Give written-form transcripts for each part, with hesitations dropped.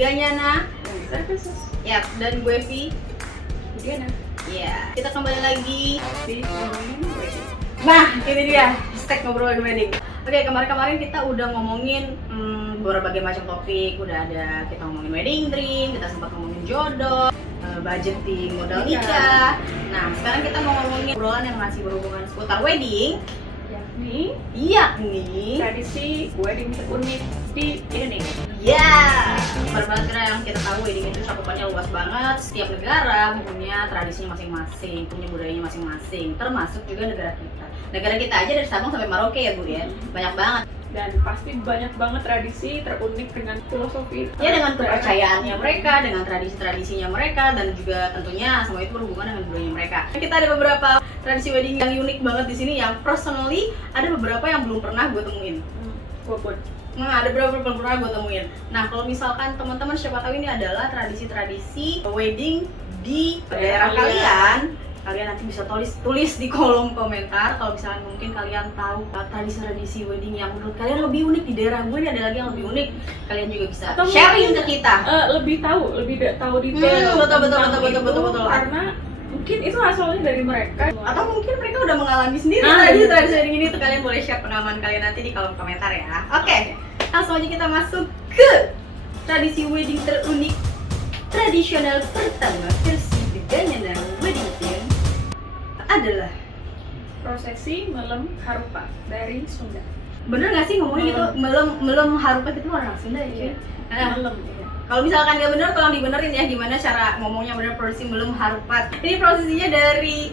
Ganya Nah. Ya, Dan gue Vi. Diana. Ya, kita kembali lagi Di ngomongin wedding. Nah, ini dia hashtag ngobrolin wedding. Oke, kemarin-kemarin kita udah ngomongin berbagai macam topik. Udah ada kita ngomongin wedding dream, kita sempat ngomongin jodoh, budgeting, modal nikah. Nah, sekarang kita mau ngomongin obrolan yang masih berhubungan seputar wedding, yakni Tradisi wedding terunik di Indonesia. ya, berbalik yang kita tahu wedding itu cakupannya luas banget. Setiap negara punya tradisinya masing-masing, punya budayanya masing-masing, termasuk juga negara kita. Negara kita aja dari Sabang sampai Merauke ya Bu ya, banyak banget. Dan pasti banyak banget tradisi terunik dengan filosofi. Ya, dengan kepercayaannya mereka, dengan tradisi-tradisinya mereka, dan juga tentunya semua itu berhubungan dengan budaya mereka. Kita ada beberapa tradisi wedding yang unik banget di sini, yang personally ada beberapa yang belum pernah gue temuin. Gue pun. Nah, ada beberapa belum pernah gue temuin. Nah, kalau misalkan teman-teman siapa tahu ini adalah tradisi-tradisi wedding di daerah kalian nanti bisa tulis di kolom komentar kalau misalkan mungkin kalian tahu tradisi-tradisi wedding yang menurut kalian lebih unik di daerah gue. Ini ada lagi yang lebih unik, kalian juga bisa Atau sharing ke kita. Lebih tahu detail. Betul. Karena mungkin itu asalnya dari mereka. Atau mungkin mereka udah mengalami sendiri tradisi wedding ini tuh. Kalian boleh share pengalaman kalian nanti di kolom komentar ya. Oke, langsung aja kita masuk ke tradisi wedding terunik tradisional pertama versi Ganya Nah Wedding Team adalah prosesi melem harupa dari Sunda. bener nggak sih ngomongnya gitu? Melem harupa itu orang Sunda ya? Nah, Melem ya. kalau misalkan nggak bener, tolong dibenerin ya gimana cara ngomongnya bener. Prosesi melem harupat ini prosesinya dari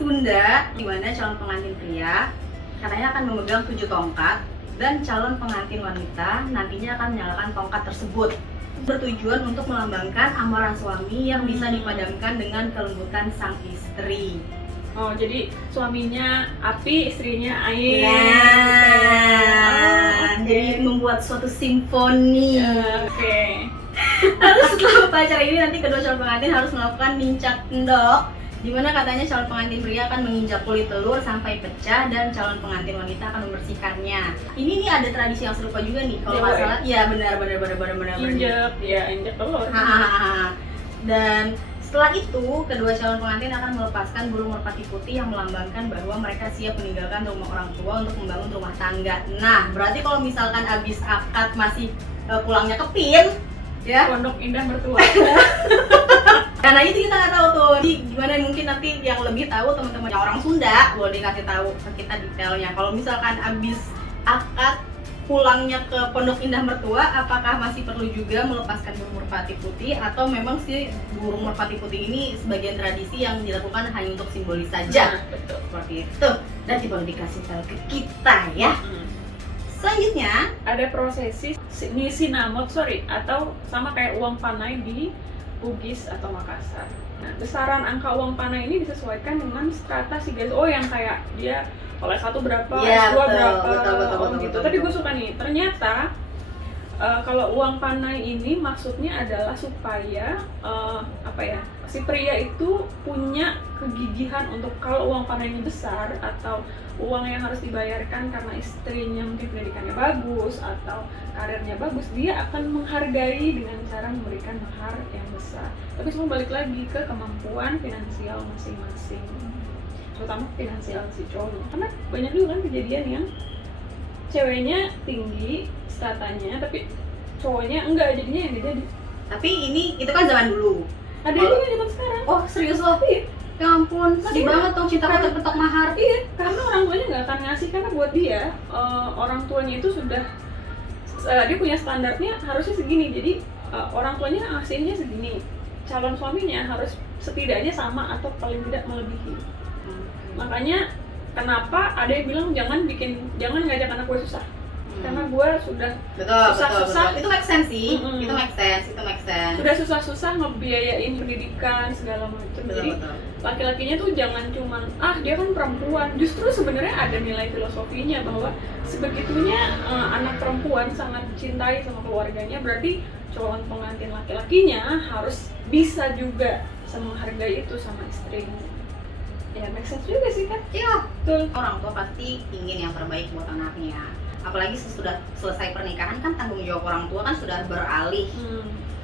Sunda, dimana calon pengantin pria katanya akan memegang 7 tongkat dan calon pengantin wanita nantinya akan menyalakan tongkat tersebut, bertujuan untuk melambangkan amarah suami yang bisa dipadamkan dengan kelembutan sang istri. Oh, jadi suaminya api, istrinya air. Nah, jadi membuat suatu simfoni. Oke. Lalu setelah upacara ini nanti kedua calon pengantin harus melakukan nincak endok, di mana katanya calon pengantin pria akan menginjak kulit telur sampai pecah dan calon pengantin wanita akan membersihkannya. Ini nih ada tradisi yang serupa juga nih kalau nggak salah. Iya benar. Injak telur. Dan setelah itu kedua calon pengantin akan melepaskan burung merpati putih yang melambangkan bahwa mereka siap meninggalkan rumah orang tua untuk membangun rumah tangga. Nah, berarti kalau misalkan abis akad masih pulangnya ke PIN, ya Pondok Indah Mertua. karena itu kita nggak tahu tuh. Jadi gimana, mungkin nanti yang lebih tahu teman-teman yang orang Sunda boleh dikasih tahu ke kita detailnya. Kalau misalkan abis akad pulangnya ke Pondok Indah Mertua, apakah masih perlu juga melepaskan burung merpati putih, atau memang si burung merpati putih ini sebagian tradisi yang dilakukan hanya untuk simbolis saja? Betul. Seperti itu. Nanti boleh dikasih tahu ke kita ya. Selanjutnya Ada prosesi sinamot atau sama kayak uang panai di Bugis atau Makassar. Nah, besaran angka uang panai ini disesuaikan dengan strata Sigas. Oh, yang kayak dia oleh satu berapa, ya, S2 berapa, betul, gitu. Tapi gue suka nih, ternyata kalau uang panai ini maksudnya adalah supaya si pria itu punya kegigihan untuk kalau uang panainya besar atau uang yang harus dibayarkan karena istrinya mungkin pendidikannya bagus atau karirnya bagus, dia akan menghargai dengan cara memberikan mahar yang besar. Tapi semua balik lagi ke kemampuan finansial masing-masing, terutama finansial si cowoknya. Karena banyak juga kan kejadian yang ceweknya tinggi stratanya tapi cowoknya enggak, jadinya yang dia jadi. tapi itu kan zaman dulu. Ada juga zaman sekarang. Oh serius loh? Iya. Ya ampun, sedih banget dong, cinta ketok mahar. Iya, karena orang tuanya nggak akan ngasih, karena buat dia orang tuanya itu sudah dia punya standarnya harusnya segini, jadi orang tuanya ngasihnya segini, calon suaminya harus setidaknya sama atau paling tidak melebihi. Makanya kenapa ada yang bilang jangan ngajak anak gue susah, karena gue sudah susah-susah. Itu make sense sih. Itu make sense. Sudah susah-susah ngebiayain pendidikan segala macam. Jadi laki-lakinya tuh jangan cuman dia kan perempuan. Justru sebenarnya ada nilai filosofinya bahwa sebegitunya anak perempuan sangat cintai sama keluarganya, berarti calon pengantin laki-lakinya harus bisa juga menghargai itu sama istrinya. Ya make sense juga sih kan? Iya. Betul. Orang tua pasti ingin yang terbaik buat anaknya. apalagi sesudah selesai pernikahan kan tanggung jawab orang tua kan sudah beralih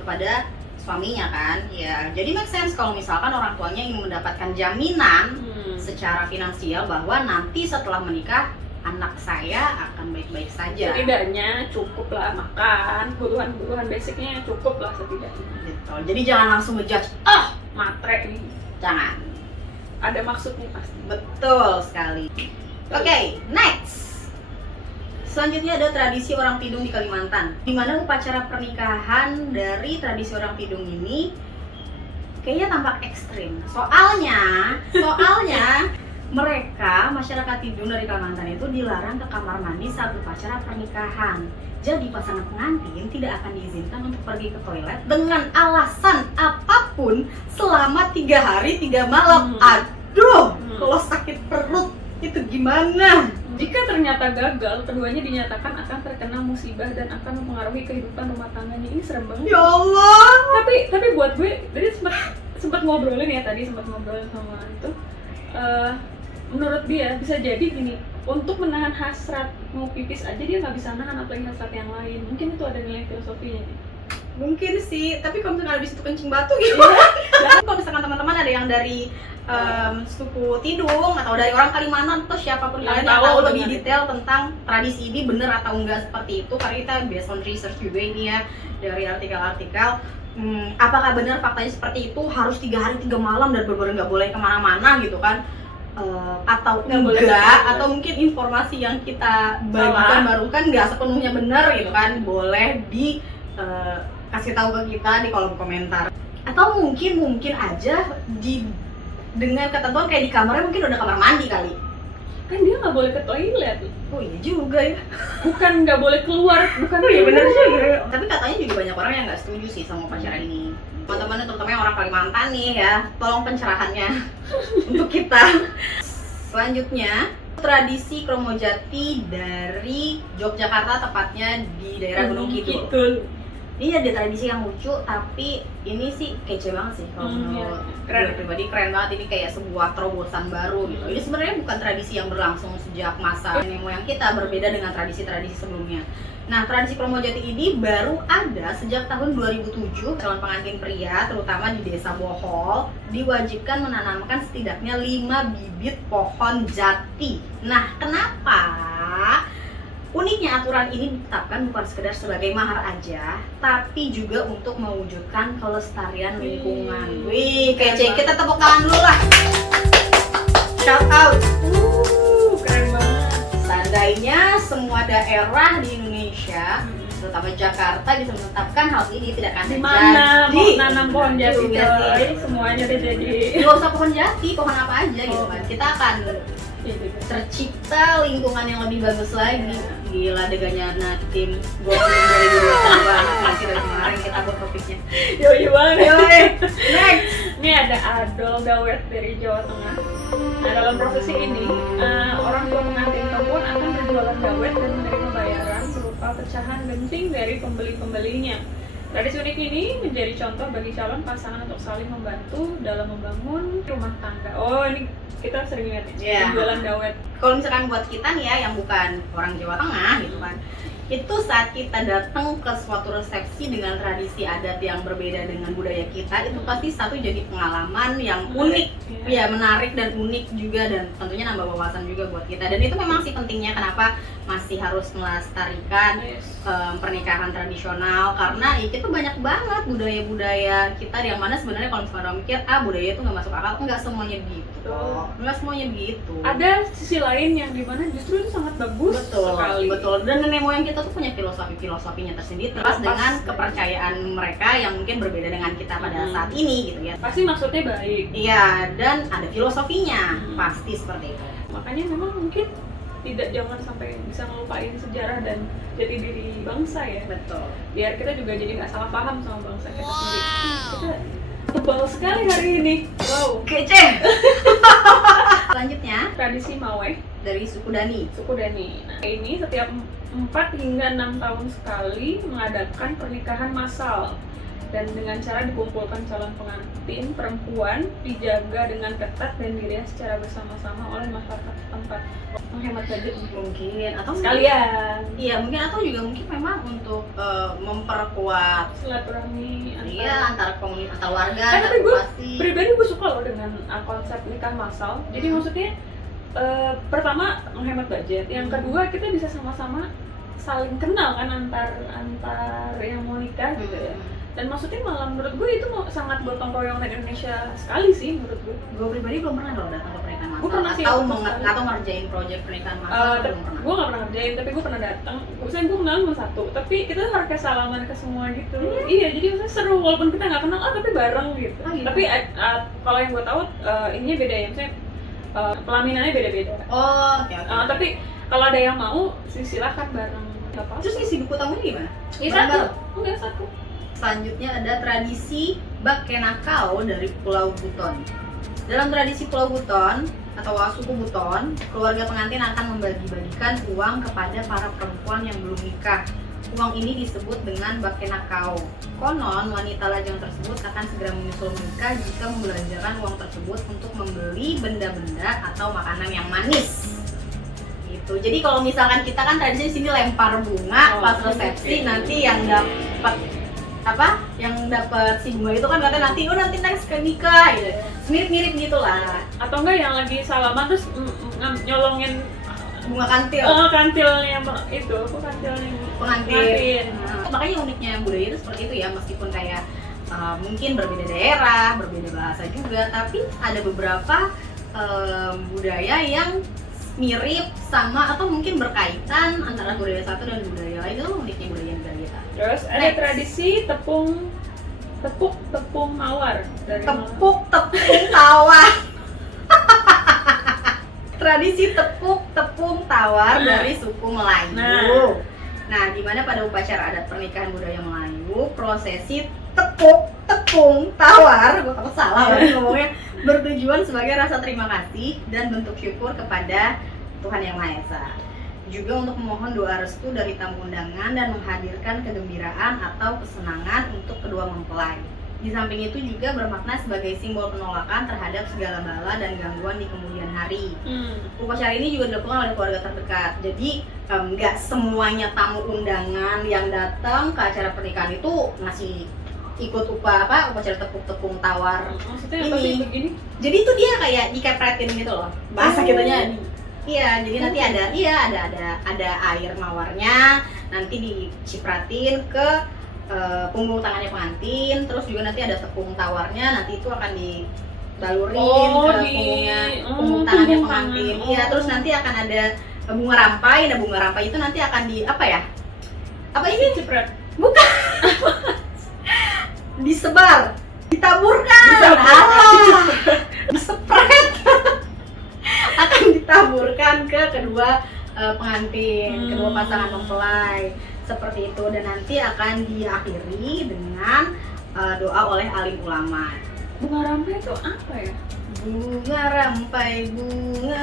kepada suaminya kan. Ya, jadi make sense kalau misalkan orang tuanya ingin mendapatkan jaminan secara finansial bahwa nanti setelah menikah anak saya akan baik-baik saja. Setidaknya cukup lah makan, kebutuhan basicnya cukup lah setidaknya. Gitu. Jadi jangan langsung ngejudge, matre nih. jangan. Ada maksudnya pasti. Betul sekali. Oke, next. Selanjutnya ada tradisi orang Pidung di Kalimantan, di mana upacara pernikahan dari tradisi orang Pidung ini kayaknya tampak ekstrim. Soalnya mereka, masyarakat Pidung dari Kalimantan itu dilarang ke kamar mandi saat upacara pernikahan. Jadi pasangan pengantin tidak akan diizinkan untuk pergi ke toilet dengan alasan apapun selama 3 hari 3 malam. Aduh, kalau sakit perut itu gimana? Jika ternyata gagal, keduanya dinyatakan akan terkena musibah dan akan mempengaruhi kehidupan rumah tangganya. Ini serem banget. Ya Allah. Tapi buat gue, tadi sempat ngobrolin ya ngobrolin sama itu. Menurut dia bisa jadi gini, untuk menahan hasrat mau pipis aja dia nggak bisa nahan, apalagi hasrat yang lain. Mungkin itu ada nilai filosofinya nih. Mungkin sih, tapi kalau misalkan habis itu kencing batu gimana? Kalau misalkan teman-teman ada yang dari suku Tidung atau dari orang Kalimantan atau siapapun yang kalian yang tahu lebih benar. detail tentang tradisi ini bener atau enggak seperti itu, karena kita based on research juga ini ya dari artikel-artikel. Apakah benar faktanya seperti itu, harus 3 hari 3 malam dan benar-benar nggak boleh kemana-mana gitu kan? Atau enggak, atau mungkin informasi yang kita barukan nggak sepenuhnya benar gitu kan, boleh di kasih tahu ke kita di kolom komentar. Atau mungkin aja dengan ketentuan kayak di kamarnya mungkin udah kamar mandi kali. Kan dia nggak boleh ke toilet. Oh iya juga ya. Bukan nggak boleh keluar, bukan. Oh iya benar juga. Tapi katanya juga banyak orang yang nggak setuju sih sama upacara ini. Teman-teman terutama yang orang Kalimantan nih ya, tolong pencerahannya untuk kita. Selanjutnya, tradisi Kromojati dari Yogyakarta, tepatnya di daerah Gunung Kidul. Ini ada tradisi yang lucu, tapi ini sih kece banget sih kalau menurut gue pribadi, keren banget. Ini kayak sebuah terobosan baru gitu. Ini sebenarnya bukan tradisi yang berlangsung sejak masa nenek moyang kita, berbeda dengan tradisi-tradisi sebelumnya. Nah, tradisi Kromojati ini baru ada sejak tahun 2007. Calon pengantin pria, terutama di desa Bohol, diwajibkan menanamkan setidaknya 5 bibit pohon jati. Nah, kenapa? Uniknya aturan ini ditetapkan bukan sekedar sebagai mahar aja, tapi juga untuk mewujudkan kelestarian lingkungan. Wih, kece. Kita tepuk tangan dulu lah. Shout out. Keren banget. Seandainya semua daerah di Indonesia, terutama Jakarta, bisa menetapkan hal ini, tidak akan Di mana mau terjadi. nanam pohon jati Juga sih. coy, semuanya udah jadi. Nggak usah pohon jati, pohon apa aja gitu kan. Kita akan Gitu. tercipta lingkungan yang lebih bagus lagi. Gila deganya tim Gold 2022 masih dari kemarin kita buat topiknya. Yoi banget. Yoi. Next. Ini ada Adol Dawet dari Jawa Tengah. Nah, dalam prosesi ini, orang tua pengantin perempuan akan berjualan dawet dan menerima bayaran berupa pecahan genting dari pembeli-pembelinya. Tradisi unik ini menjadi contoh bagi calon pasangan untuk saling membantu dalam membangun rumah tangga. Oh, ini kita sering lihat ya, jualan dawet. Kalau misalkan buat kita nih ya yang bukan orang Jawa Tengah gitu kan, itu saat kita datang ke suatu resepsi dengan tradisi adat yang berbeda dengan budaya kita, itu pasti satu jadi pengalaman yang unik, ya menarik dan unik juga, dan tentunya nambah wawasan juga buat kita. Dan itu memang sih pentingnya kenapa masih harus melestarikan pernikahan tradisional, karena ya kita banyak banget budaya-budaya kita yang mana sebenarnya kalau misalnya orang mikir budaya itu nggak masuk akal, enggak semuanya begitu. Enggak semuanya begitu. Ada sisi lain yang dimana justru itu sangat bagus sekali. Betul. Dan nenek moyang kita tuh punya filosofinya tersendiri terus dengan kepercayaan mereka yang mungkin berbeda dengan kita pada saat ini gitu ya. Pasti maksudnya baik. Iya, dan ada filosofinya pasti seperti itu. Makanya memang mungkin jangan sampai bisa ngelupain sejarah dan jati diri bangsa ya. Betul. Biar kita juga jadi nggak salah paham sama bangsa kita sendiri. Kita tebal sekali hari ini. Wow, kece. Selanjutnya tradisi Maweh dari suku Dani. Nah, ini setiap 4 hingga 6 tahun sekali mengadakan pernikahan massal dan dengan cara dikumpulkan calon pengantin perempuan dijaga dengan ketat dan dirias secara bersama-sama oleh masyarakat setempat. Menghemat budget Mungkin atau sekalian. Iya mungkin, atau juga mungkin memang untuk memperkuat Silaturahmi antar komunitas, antar warga, Kan, antar tapi gue populasi. pribadi gue suka loh dengan konsep nikah massal. Jadi maksudnya pertama menghemat budget, yang kedua kita bisa sama-sama saling kenal kan antar yang mau nikah gitu ya. Dan maksudnya malah menurut gue itu sangat gotong royong dan Indonesia sekali sih menurut gue. Gue pribadi belum pernah loh datang ke pernikahan Gue pernah massal sih, atau waktu sekali. atau ngerjain project pernikahan massal, belum pernah. Gue gak pernah ngerjain, tapi gue pernah datang. Maksudnya gue kenal cuma satu, tapi kita harus kayak salaman ke semua gitu. Iya, jadi maksudnya seru walaupun kita gak kenal, tapi bareng gitu. Oh, gitu. Tapi kalau yang gue tahu ininya beda ya, maksudnya pelaminannya beda-beda. Oh, oke. Tapi kalau ada yang mau, silahkan bareng. Gak apa-apa. Terus ngisi buku tamunya gimana? Iya Bareng-bareng? satu, enggak satu. Selanjutnya ada tradisi Bakenakau dari Pulau Buton. Dalam tradisi Pulau Buton atau suku Buton, keluarga pengantin akan membagi-bagikan uang kepada para perempuan yang belum nikah. Uang ini disebut dengan Bakenakau. Konon, wanita lajang tersebut akan segera menyusul menikah jika membelanjakan uang tersebut untuk membeli benda-benda atau makanan yang manis. Gitu. Jadi kalau misalkan kita kan tradisi di sini lempar bunga pas resepsi, nanti yang dapat si bunga itu kan katanya nanti next ke nikah gitu. Mirip-mirip gitulah. Atau enggak yang lagi salaman terus nyolongin Bunga kantil. Kantilnya itu, kantilnya Pengantin. Nah, makanya uniknya budaya itu seperti itu ya, meskipun kayak mungkin berbeda daerah, berbeda bahasa juga, tapi ada beberapa budaya yang mirip sama atau mungkin berkaitan antara budaya satu dan budaya lain. Itu uniknya budaya negara kita. Terus ada tradisi tepung mawar dari Tepung tawar. Tradisi tepung tawar dari suku Melayu. Nah, di mana pada upacara adat pernikahan budaya Melayu, prosesi tepung tawar, gue takut salah lagi ngomongnya, bertujuan sebagai rasa terima kasih dan bentuk syukur kepada Tuhan Yang Maha Esa. Juga untuk memohon doa restu dari tamu undangan dan menghadirkan kegembiraan atau kesenangan untuk kedua mempelai. Di samping itu juga bermakna sebagai simbol penolakan terhadap segala bala dan gangguan di kemudian hari. Upacara ini juga dilakukan oleh keluarga terdekat. Jadi nggak semuanya tamu undangan yang datang ke acara pernikahan itu ngasih ikut upacara tepung tawar. Maksudnya apa sih begini? Jadi itu dia kayak dikepretin gitu loh. Bahasa kitanya. Iya, jadi nanti ada air mawarnya, nanti dicipratin ke punggung tangannya pengantin, terus juga nanti ada tepung tawarnya, nanti itu akan dibalurin ke punggung tangannya pengantin. Iya, terus nanti akan ada bunga rampai. Nah, bunga rampai itu nanti akan Ciprat. Bukan. Disebar, ditaburkan. Disepret. Akan ditaburkan ke kedua pengantin, kedua pasangan mempelai. Seperti itu, dan nanti akan diakhiri dengan doa oleh alim ulama. Bunga rampai itu apa ya? Bunga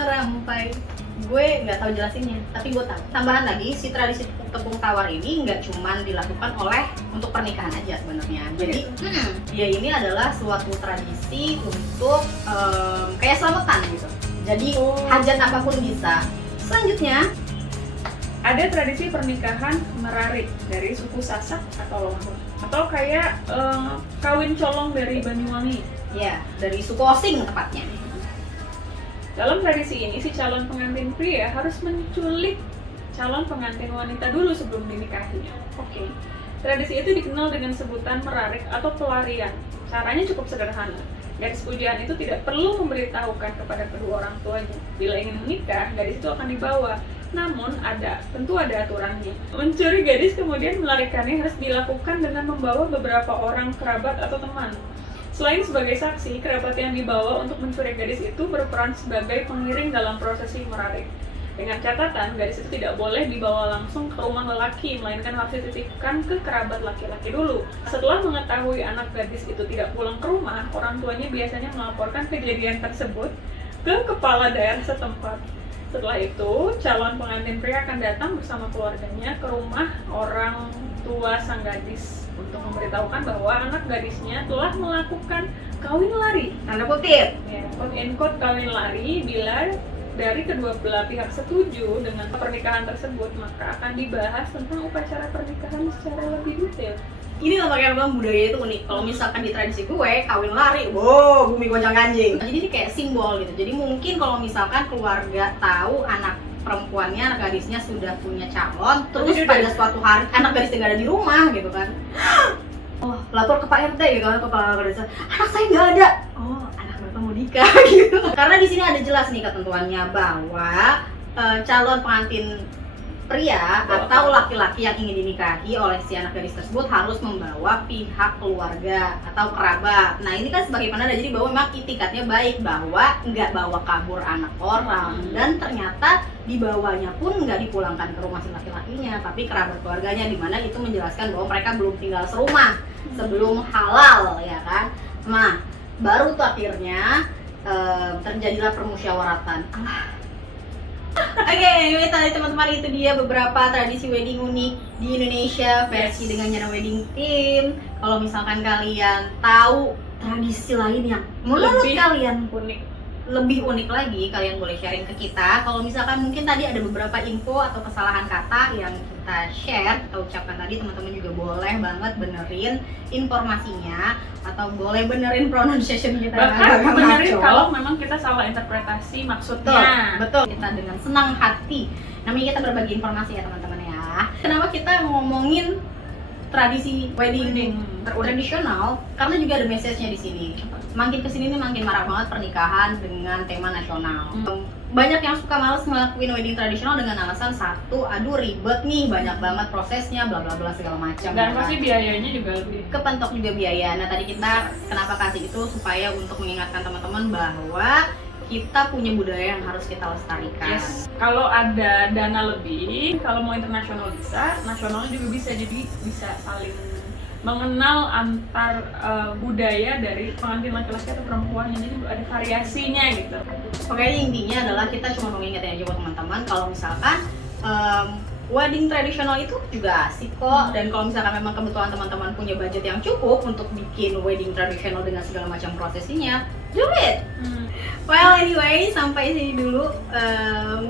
rampai. Gue nggak tahu jelasinnya, tapi gue tahu. Tambahan lagi, si tradisi tepung tawar ini nggak cuma dilakukan untuk pernikahan aja sebenarnya. Jadi dia ini adalah suatu tradisi untuk kayak selamatan gitu. Jadi hajat apapun bisa. Selanjutnya ada tradisi pernikahan merarik dari suku Sasak atau Lombok, atau kayak kawin colong dari Banyuwangi. Ya, dari suku Osing tepatnya. Dalam tradisi ini, si calon pengantin pria harus menculik calon pengantin wanita dulu sebelum dinikahinya. Oke. Tradisi itu dikenal dengan sebutan merarik atau pelarian. Caranya cukup sederhana. Gadis pujaan itu tidak perlu memberitahukan kepada kedua orang tuanya. Bila ingin menikah, gadis itu akan dibawa. Namun tentu ada aturannya. Mencuri gadis kemudian melarikannya harus dilakukan dengan membawa beberapa orang kerabat atau teman. Selain sebagai saksi, kerabat yang dibawa untuk mencuri gadis itu berperan sebagai pengiring dalam prosesi merarik. Dengan catatan, gadis itu tidak boleh dibawa langsung ke rumah lelaki, melainkan harus dititipkan ke kerabat laki-laki dulu. Setelah mengetahui anak gadis itu tidak pulang ke rumah, orang tuanya biasanya melaporkan kejadian tersebut ke kepala daerah setempat. Setelah itu, calon pengantin pria akan datang bersama keluarganya ke rumah orang tua sang gadis untuk memberitahukan bahwa anak gadisnya telah melakukan kawin lari. Tanda kutip. Ya, quote and quote kawin lari bila dari kedua belah pihak setuju dengan pernikahan tersebut, maka akan dibahas tentang upacara pernikahan secara lebih detail. Ini lah makanya bilang budaya itu unik. Kalau misalkan di tradisi gue kawin lari, wow, bumi goncang ganjing. Jadi ini kayak simbol gitu. Jadi mungkin kalau misalkan keluarga tahu anak perempuannya, anak gadisnya sudah punya calon, terus pada suatu hari anak gadisnya nggak ada di rumah gitu kan. Oh, lapor ke Pak RT gitu kan, kepala desa. Anak saya nggak ada. Oh, anak bapak mau nikah gitu. Karena di sini ada jelas nih ketentuannya bahwa calon pengantin pria atau laki-laki yang ingin dinikahi oleh si anak gadis tersebut harus membawa pihak keluarga atau kerabat. Nah ini kan sebagai penanda, jadi bahwa memang itikadnya baik, bahwa nggak bawa kabur anak orang, dan ternyata dibawanya pun nggak dipulangkan ke rumah si laki-lakinya, tapi kerabat keluarganya, dimana itu menjelaskan bahwa mereka belum tinggal serumah sebelum halal, ya kan. Nah baru tuh akhirnya terjadilah permusyawaratan. Oke, anyway tadi teman-teman itu dia beberapa tradisi wedding unik di Indonesia versi dengan Nyana Wedding Team. Kalau misalkan kalian tahu tradisi lain yang menurut kalian lebih unik lagi, kalian boleh sharing ke kita. Kalau misalkan mungkin tadi ada beberapa info atau kesalahan kata yang kita share atau ucapkan tadi, teman-teman juga boleh banget benerin informasinya atau boleh benerin pronunciation kita. Bahkan benerin kalau memang kita salah interpretasi maksudnya. Betul. Kita dengan senang hati. Namanya kita berbagi informasi ya teman-teman ya. Kenapa kita ngomongin tradisi wedding tradisional? Karena juga ada message-nya di sini. Makin kesini nih makin marak banget pernikahan dengan tema nasional. Banyak yang suka males ngelakuin wedding tradisional dengan alasan satu, aduh ribet nih, banyak banget prosesnya, bla bla bla segala macam. Dan pasti biayanya juga lebih kepentok juga biaya. Nah tadi kita kenapa kasih itu supaya untuk mengingatkan teman-teman bahwa kita punya budaya yang harus kita lestarikan. Yes. Kalau ada dana lebih, kalau mau internasional bisa, nasional juga bisa. Jadi bisa saling mengenal antar budaya dari pengantin laki-laki atau perempuan, jadi ada variasinya gitu. Pokoknya intinya adalah kita cuma mau ngingetin aja buat teman-teman kalau misalkan wedding tradisional itu juga asik kok, dan kalau misalkan memang kebetulan teman-teman punya budget yang cukup untuk bikin wedding tradisional dengan segala macam prosesinya, do it! Well anyway, sampai sini dulu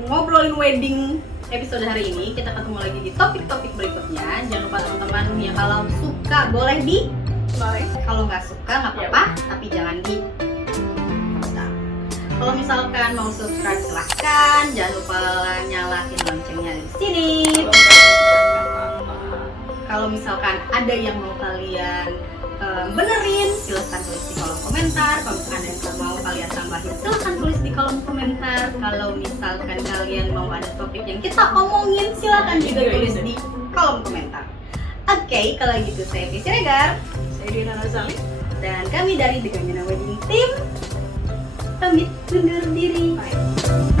ngobrolin wedding episode hari ini. Kita ketemu lagi di topik-topik berikutnya. Jangan lupa teman-teman ya, kalau suka boleh di like, kalau nggak suka nggak apa-apa, tapi jangan di subscribe. Kalau misalkan mau subscribe silahkan, jangan lupa nyalain loncengnya di sini. Kalau misalkan ada yang mau kalian benerin, silahkan tulis di kolom komentar. Kalau misalkan ada yang mau kalian tambahin, silahkan tulis di kolom komentar. Kalau misalkan kalian mau ada topik yang kita omongin, silahkan juga tulis di kolom komentar. Oke, kalau gitu saya Visi Regar, Saya Dina Nazali, dan kami dari The Nyana Wedding Team pamit undur diri. Bye.